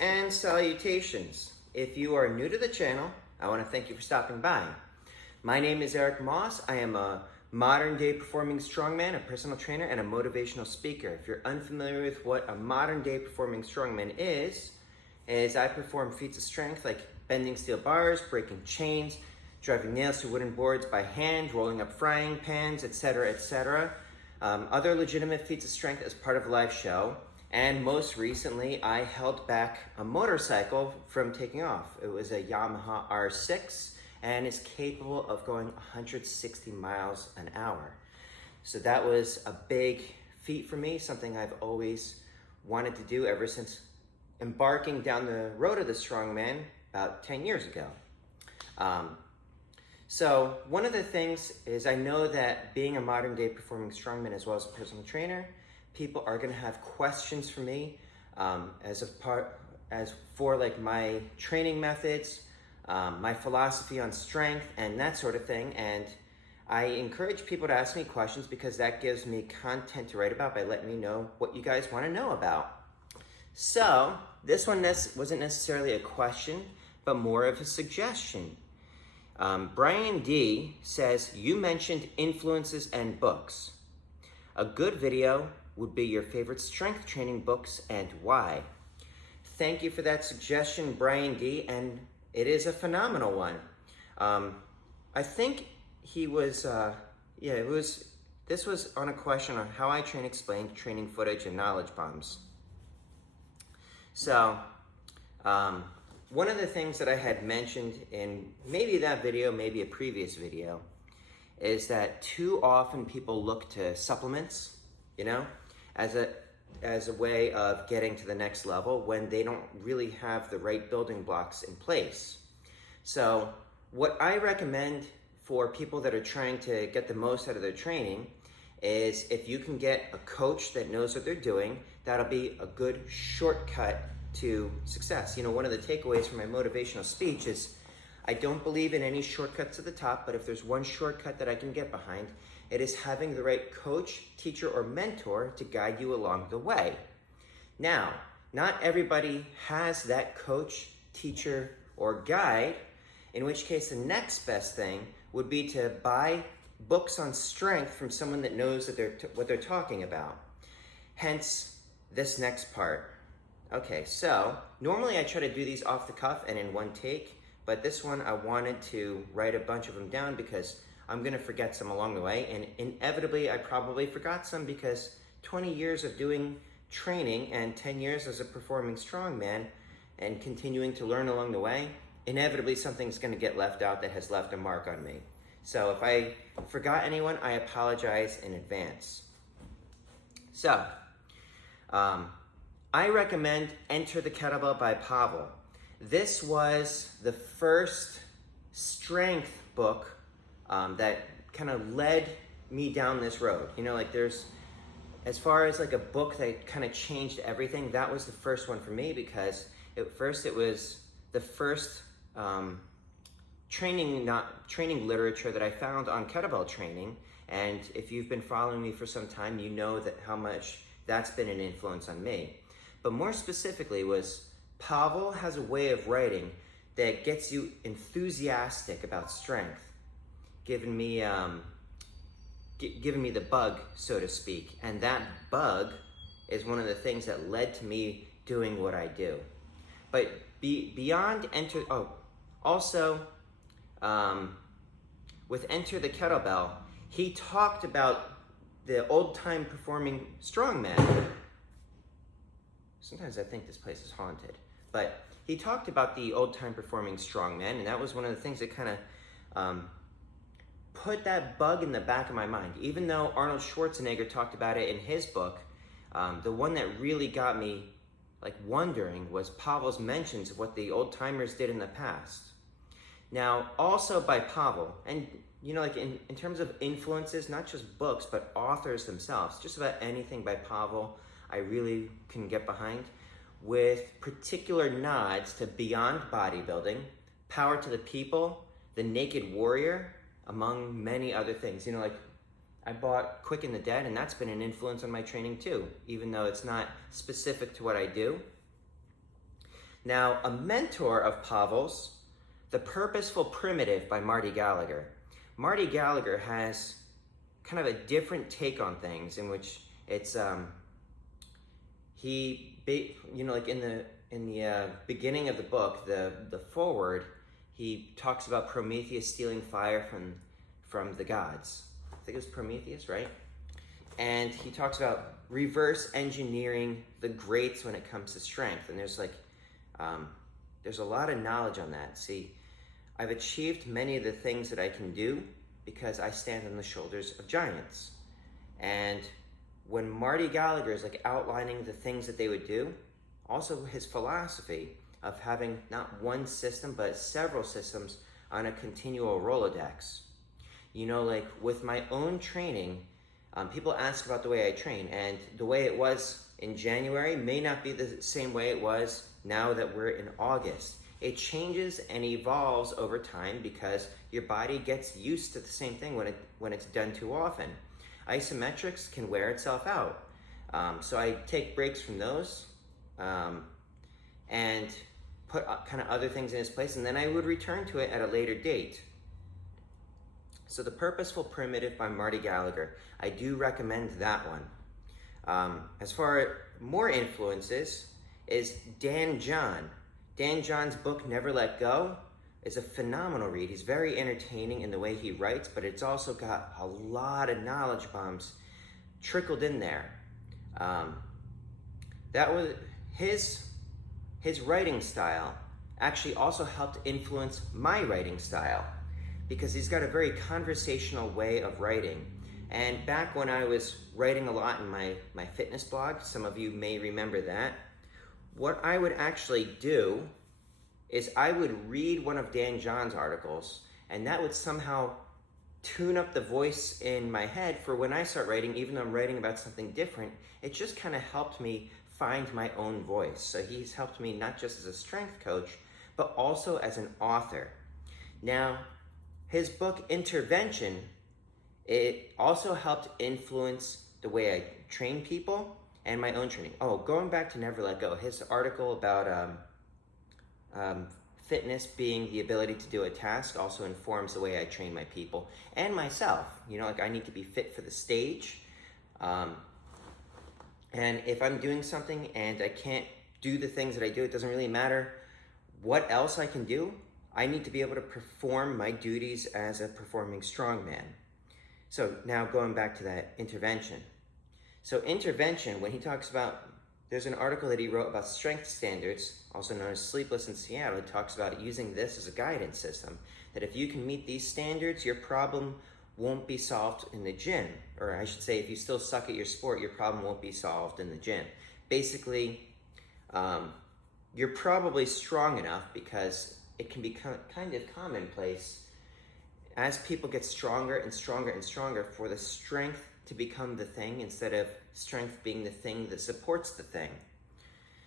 and salutations. If you are new to the channel, I want to thank you for stopping by. My name is Eric Moss. I am a modern day performing strongman, a personal trainer, and a motivational speaker. If you're unfamiliar with what a modern day performing strongman is I perform feats of strength like bending steel bars, breaking chains, driving nails through wooden boards by hand, rolling up frying pans, etc., etc. Other legitimate feats of strength as part of a live show. And most recently, I held back a motorcycle from taking off. It was a Yamaha R6 and is capable of going 160 miles an hour. So that was a big feat for me, something I've always wanted to do ever since embarking down the road of the strongman about 10 years ago. So one of the things is I know that being a modern day performing strongman as well as a personal trainer, people are going to have questions for me as for like my training methods, my philosophy on strength and that sort of thing. And I encourage people to ask me questions because that gives me content to write about by letting me know what you guys want to know about. So this one wasn't necessarily a question, but more of a suggestion. Brian D says, you mentioned influences and books. A good video would be your favorite strength training books and why. Thank you for that suggestion, Brian D, and it is a phenomenal one. I think he was, this was on a question on how I train explained, training footage, and knowledge bombs. So, one of the things that I had mentioned in maybe that video, maybe a previous video, is that too often people look to supplements, as a way of getting to the next level when they don't really have the right building blocks in place. So what I recommend for people that are trying to get the most out of their training is if you can get a coach that knows what they're doing, that'll be a good shortcut to success. One of the takeaways from my motivational speech is I don't believe in any shortcuts to the top, but if there's one shortcut that I can get behind, it is having the right coach, teacher, or mentor to guide you along the way. Now, not everybody has that coach, teacher, or guide, in which case the next best thing would be to buy books on strength from someone that knows what they're talking about. Hence, this next part. Okay, so normally I try to do these off the cuff and in one take, but this one I wanted to write a bunch of them down because I'm gonna forget some along the way, and inevitably I probably forgot some because 20 years of doing training and 10 years as a performing strongman and continuing to learn along the way, inevitably something's gonna get left out that has left a mark on me. So if I forgot anyone, I apologize in advance. So, I recommend Enter the Kettlebell by Pavel. This was the first strength book that kind of led me down this road. There's, as far as like a book that kind of changed everything, that was the first one for me because it was the first training literature that I found on kettlebell training. And if you've been following me for some time, you know that how much that's been an influence on me. But more specifically was Pavel has a way of writing that gets you enthusiastic about strength, giving me the bug, so to speak. And that bug is one of the things that led to me doing what I do. But beyond with Enter the Kettlebell, he talked about the old-time performing strongman. Sometimes I think this place is haunted. But he talked about the old-time performing strongman, and that was one of the things that kind of put that bug in the back of my mind. Even though Arnold Schwarzenegger talked about it in his book, the one that really got me wondering was Pavel's mentions of what the old-timers did in the past. Now, also by Pavel, and in terms of influences, not just books, but authors themselves, just about anything by Pavel I really can get behind, with particular nods to Beyond Bodybuilding, Power to the People, The Naked Warrior, among many other things. I bought Quick and the Dead, and that's been an influence on my training too, even though it's not specific to what I do. Now, a mentor of Pavel's, The Purposeful Primitive by Marty Gallagher. Marty Gallagher has kind of a different take on things, in which it's like in the beginning of the book, the foreword, he talks about Prometheus stealing fire from the gods. I think it was Prometheus, right? And he talks about reverse engineering the greats when it comes to strength. And there's a lot of knowledge on that. See, I've achieved many of the things that I can do because I stand on the shoulders of giants. And when Marty Gallagher is like outlining the things that they would do, also his philosophy of having not one system, but several systems on a continual Rolodex. You know, like with my own training, people ask about the way I train, and the way it was in January may not be the same way it was now that we're in August. It changes and evolves over time because your body gets used to the same thing when it's done too often. Isometrics can wear itself out. So I take breaks from those and put kind of other things in its place, and then I would return to it at a later date. So The Purposeful Primitive by Marty Gallagher, I do recommend that one. As far as more influences is Dan John. Dan John's book, Never Let Go, is a phenomenal read. He's very entertaining in the way he writes, but it's also got a lot of knowledge bombs trickled in there. That was his writing style actually also helped influence my writing style, because he's got a very conversational way of writing. And back when I was writing a lot in my fitness blog, some of you may remember that, what I would actually do is I would read one of Dan John's articles, and that would somehow tune up the voice in my head for when I start writing. Even though I'm writing about something different, it just kind of helped me find my own voice. So he's helped me not just as a strength coach, but also as an author. Now, his book, Intervention, it also helped influence the way I train people and my own training. Oh, going back to Never Let Go, his article about fitness being the ability to do a task also informs the way I train my people and myself. You know, like I need to be fit for the stage. And if I'm doing something and I can't do the things that I do, it doesn't really matter what else I can do. I need to be able to perform my duties as a performing strongman. So now going back to that intervention. So intervention, when he talks about, there's an article that he wrote about strength standards, also known as Sleepless in Seattle. He talks about using this as a guidance system, that if you can meet these standards, your problem won't be solved in the gym. Or I should say, if you still suck at your sport, your problem won't be solved in the gym. Basically, you're probably strong enough, because it can be kind of commonplace as people get stronger and stronger and stronger for the strength to become the thing instead of strength being the thing that supports the thing.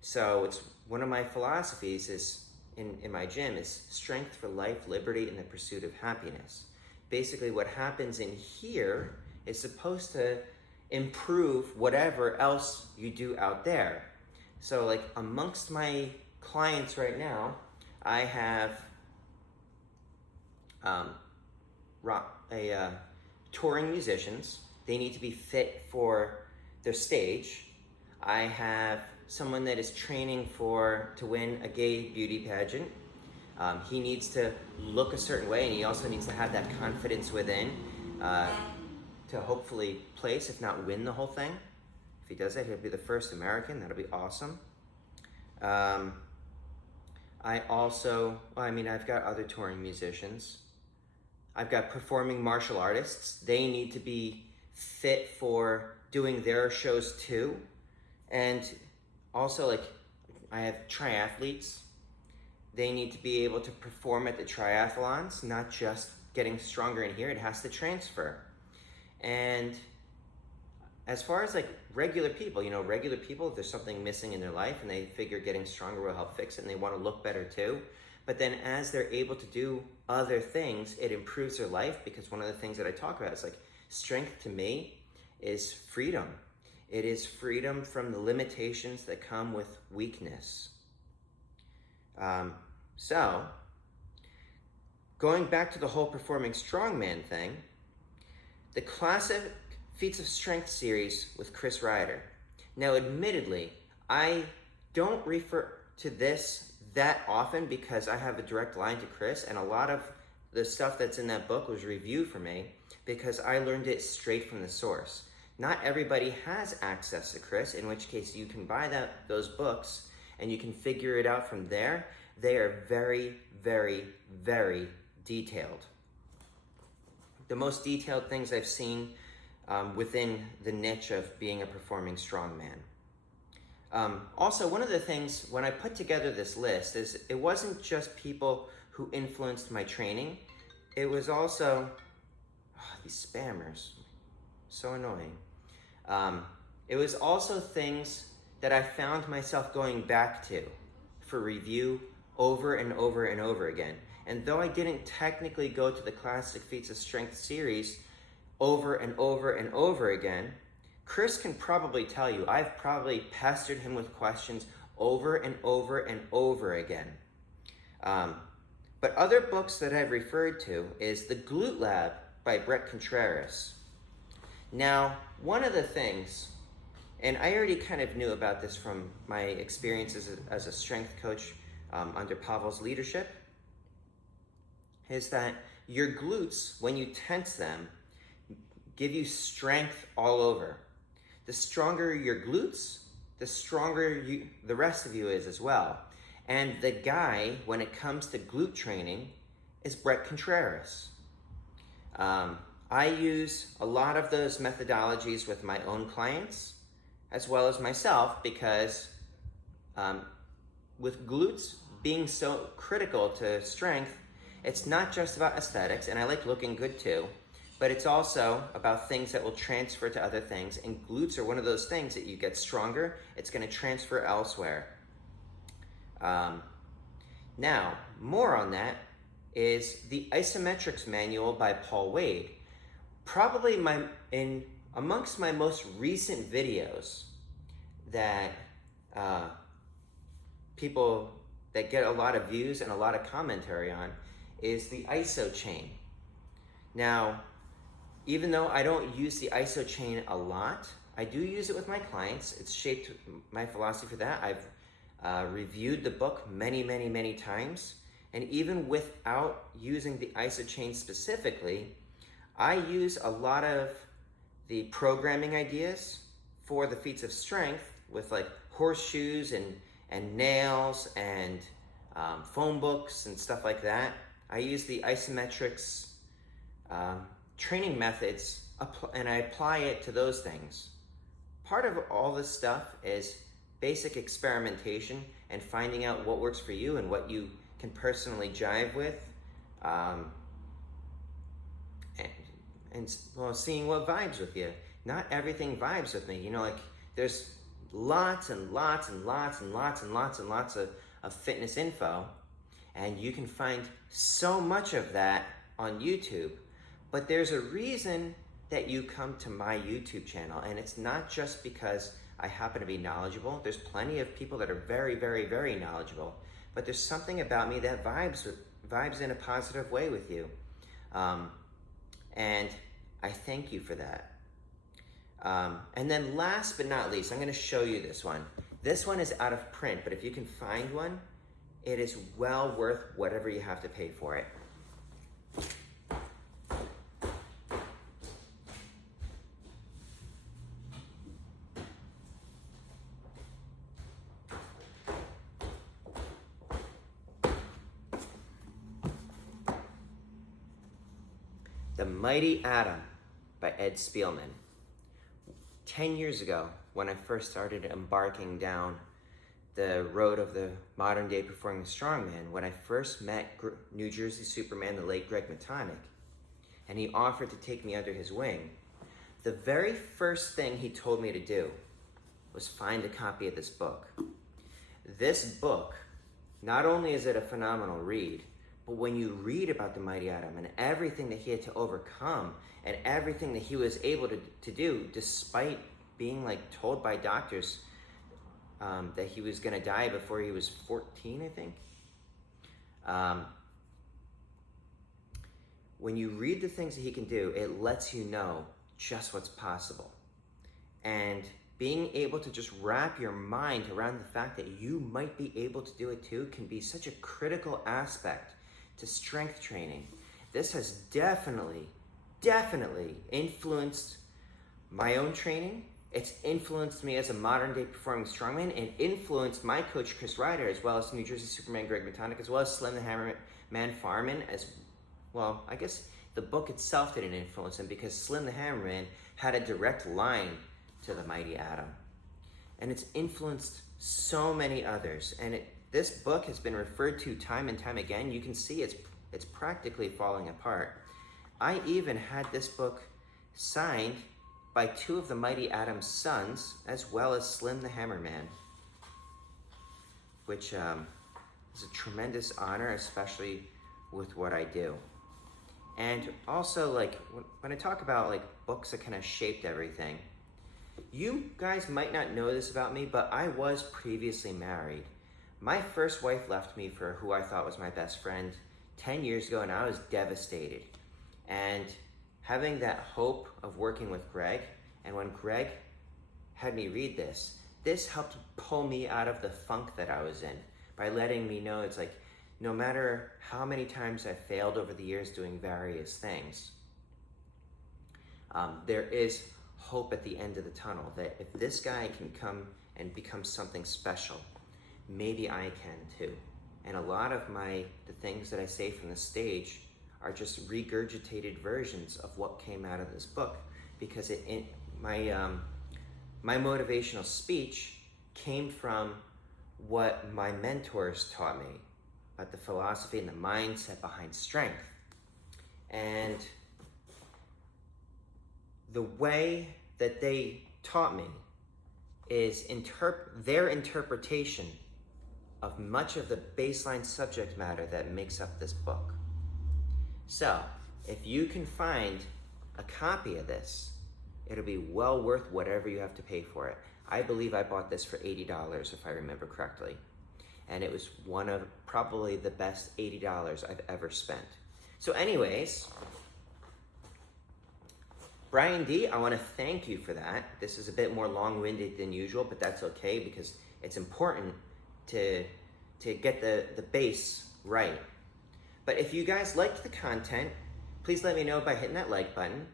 So it's one of my philosophies is in my gym is strength for life, liberty, and the pursuit of happiness. Basically what happens in here is supposed to improve whatever else you do out there. So like amongst my clients right now, I have touring musicians. They need to be fit for their stage. I have someone that is training to win a gay beauty pageant. He needs to look a certain way, and he also needs to have that confidence within to hopefully place, if not win the whole thing. If he does that, he'll be the first American. That'll be awesome. I've got other touring musicians. I've got performing martial artists. They need to be fit for doing their shows too. And also, like, I have triathletes. They need to be able to perform at the triathlons, not just getting stronger in here. It has to transfer. And as far as like regular people, if there's something missing in their life and they figure getting stronger will help fix it and they want to look better too. But then as they're able to do other things, it improves their life, because one of the things that I talk about is like strength to me is freedom. It is freedom from the limitations that come with weakness. So, going back to the whole performing strongman thing, the classic Feats of Strength series with Chris Ryder. Now, admittedly, I don't refer to this that often because I have a direct line to Chris, and a lot of the stuff that's in that book was reviewed for me because I learned it straight from the source. Not everybody has access to Chris, in which case you can buy those books and you can figure it out from there. They are very, very, very detailed. The most detailed things I've seen within the niche of being a performing strongman. Also, one of the things when I put together this list is it wasn't just people who influenced my training. It was also, these spammers, so annoying. It was also things that I found myself going back to for review over and over and over again. And though I didn't technically go to the classic Feats of Strength series over and over and over again, Chris can probably tell you I've probably pestered him with questions over and over and over again. But other books that I've referred to is The Glute Lab by Bret Contreras. Now, one of the things, and I already kind of knew about this from my experiences as a strength coach under Pavel's leadership, is that your glutes, when you tense them, give you strength all over. The stronger your glutes, the stronger the rest of you is as well. And the guy, when it comes to glute training, is Bret Contreras. I use a lot of those methodologies with my own clients, as well as myself, because with glutes being so critical to strength, it's not just about aesthetics, and I like looking good too, but it's also about things that will transfer to other things, and glutes are one of those things that you get stronger, it's going to transfer elsewhere. Now, more on that is the Isometrics Manual by Paul Wade. Probably amongst my most recent videos that people that get a lot of views and a lot of commentary on is the IsoChain. Now, even though I don't use the IsoChain a lot, I do use it with my clients. It's shaped my philosophy for that. I've reviewed the book many, many, many times. And even without using the IsoChain specifically, I use a lot of the programming ideas for the feats of strength with like horseshoes and nails and phone books and stuff like that. I use the isometrics training methods and I apply it to those things. Part of all this stuff is basic experimentation and finding out what works for you and what you can personally jive with, and seeing what vibes with you. Not everything vibes with me. You know, like there's lots and lots and lots and lots and lots and lots of fitness info, and you can find so much of that on YouTube. But there's a reason that you come to my YouTube channel, and it's not just because I happen to be knowledgeable. There's plenty of people that are very, very, very knowledgeable, but there's something about me that vibes in a positive way with you. And I thank you for that. And then last but not least, I'm gonna show you this one. This one is out of print, but if you can find one, it is well worth whatever you have to pay for it. The Mighty Atom by Ed Spielman. 10 years ago, when I first started embarking down the road of the modern day performing strongman, when I first met New Jersey Superman, the late Greg Matonic, and he offered to take me under his wing, the very first thing he told me to do was find a copy of this book. This book, not only is it a phenomenal read, but when you read about the Mighty Atom and everything that he had to overcome and everything that he was able to do despite being like told by doctors that he was gonna die before he was 14, I think. When you read the things that he can do, it lets you know just what's possible. And being able to just wrap your mind around the fact that you might be able to do it too can be such a critical aspect to strength training. This has definitely influenced my own training. It's influenced me as a modern day performing strongman, and influenced my coach Chris Ryder, as well as New Jersey Superman Greg Matonic, as well as Slim the Hammerman Farman. As well, I guess the book itself didn't influence him, because Slim the Hammerman had a direct line to the mighty Atom, and it's influenced so many others. And this book has been referred to time and time again. You can see it's practically falling apart. I even had this book signed by two of the mighty Atom's sons, as well as Slim the Hammerman, which is a tremendous honor, especially with what I do. And also, like, when I talk about like books that kind of shaped everything, you guys might not know this about me, but I was previously married. My first wife left me for who I thought was my best friend 10 years ago, and I was devastated. And having that hope of working with Greg, and when Greg had me read this helped pull me out of the funk that I was in by letting me know it's like, no matter how many times I've failed over the years doing various things, there is hope at the end of the tunnel, that if this guy can come and become something special, maybe I can too. And a lot of the things that I say from the stage are just regurgitated versions of what came out of this book, because my motivational speech came from what my mentors taught me about the philosophy and the mindset behind strength. And the way that they taught me is their interpretation of much of the baseline subject matter that makes up this book. So, if you can find a copy of this, it'll be well worth whatever you have to pay for it. I believe I bought this for $80, if I remember correctly. And it was one of probably the best $80 I've ever spent. So anyways, Brian D, I want to thank you for that. This is a bit more long-winded than usual, but that's okay, because it's important to get the base right. But if you guys liked the content, please let me know by hitting that like button.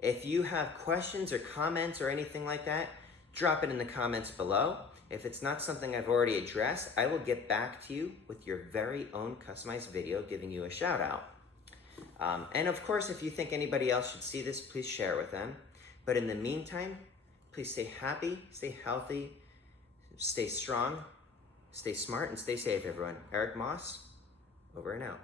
If you have questions or comments or anything like that, drop it in the comments below. If it's not something I've already addressed, I will get back to you with your very own customized video giving you a shout out. And of course, if you think anybody else should see this, please share it with them. But in the meantime, please stay happy, stay healthy, stay strong, stay smart, and stay safe, everyone. Eric Moss, over and out.